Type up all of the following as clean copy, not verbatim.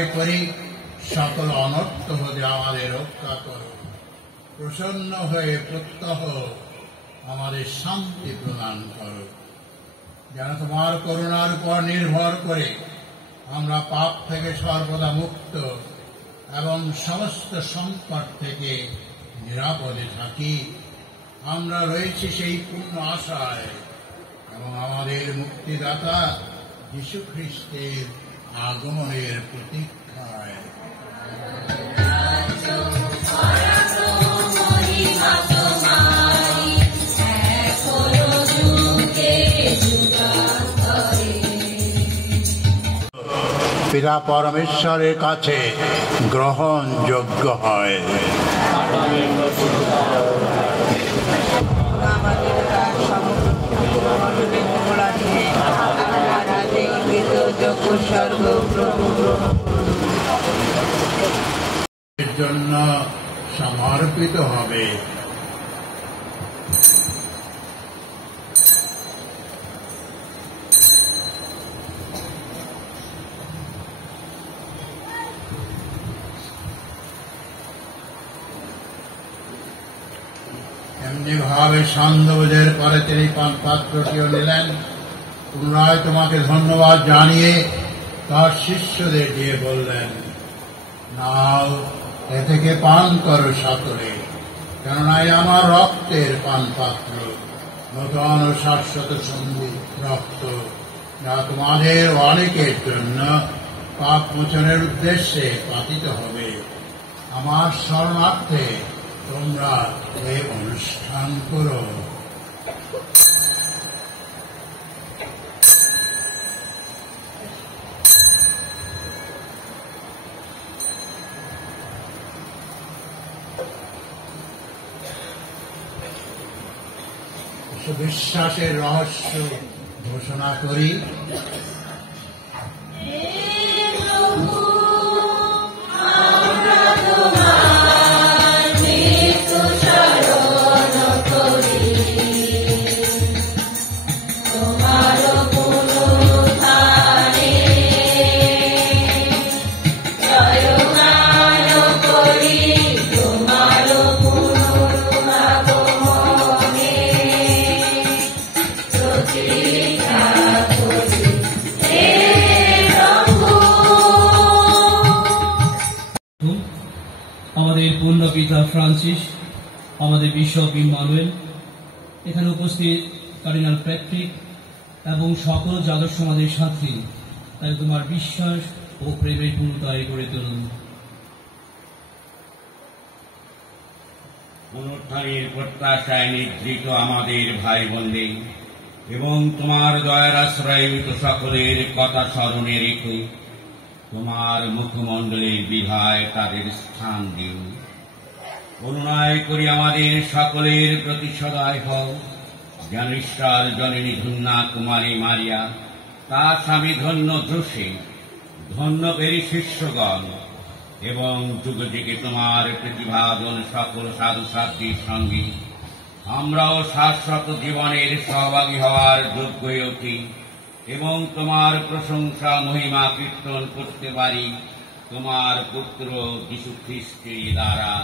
ভয় করি, সকল অনর্থ হতে আমাদের রক্ষা করো। প্রসন্ন হয়ে প্রত্যহ আমাদের শান্তি প্রদান করো, যেন তোমার করুণার উপর নির্ভর করে আমরা পাপ থেকে সর্বদা মুক্ত এবং সমস্ত সংকট থেকে নিরাপদে থাকি। আমরা রয়েছি সেই পূর্ণ আশায় এবং আমাদের মুক্তিদাতা যীশু খ্রিস্টের আগমনের প্রতীক্ষায়। পিতা পরমেশ্বরের কাছে গ্রহণযোগ্য হয়। এর জন্য সমর্পিত হবে। এমনি ভাবে সান্ধ্যভোজের পরে তিনি পাত্রটিও নিলেন, পুনরায় তোমাকে ধন্যবাদ জানিয়ে তার শিষ্যদের দিয়ে বললেন, নাও, এ থেকে পান করো সকলে, কেননা আমার রক্তের পান পাত্র, নূতন ও শাশ্বত সন্ধি রক্ত, যা তোমাদের অনেকের জন্য পাপ মোচনের উদ্দেশ্যে পাতিত হবে। আমার শরণার্থে তোমরা এই অনুষ্ঠান করো। বিশ্বাসের রহস্য ঘোষণা করি। আমাদের পূর্ণ পিতা ফ্রান্সিস, আমাদের বিশপ ইম্মানুয়েল, এখানে উপস্থিত কার্ডিনাল প্যাট্রিক এবং সকল যাদব সমাজের সাথী, তাই তোমার বিশ্বাস ও প্রেমের পূর্ণতায় গড়ে তুলুন। পুনরুত্থানের প্রত্যাশায় নিদ্রিত আমাদের ভাই বোনদের এবং তোমার দয়ার আশ্রয়িত সকলের কথা স্মরণে রেখে তোমার মুখমণ্ডলের বিভায় তাদের স্থান দিও। করুণায় করি আমাদের সকলের প্রতি সদয় হও, যেন ঈশ্বর জননী ধন্যা কুমারী মারিয়া, তার স্বামী ধন্য জোসে, ধন্য পেরি শিষ্যগণ এবং যুগে যুগে তোমার প্রতিভাজন সকল সাধু সাধ্বীর সঙ্গে আমরাও শাশ্বত জীবনের সহভাগী হওয়ার যোগ্য হয়ে উঠি এবং তোমার প্রশংসা মহিমা কীর্তন করতে পারি তোমার পুত্র যীশু খ্রিস্টের দ্বারা।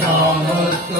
সমস্ত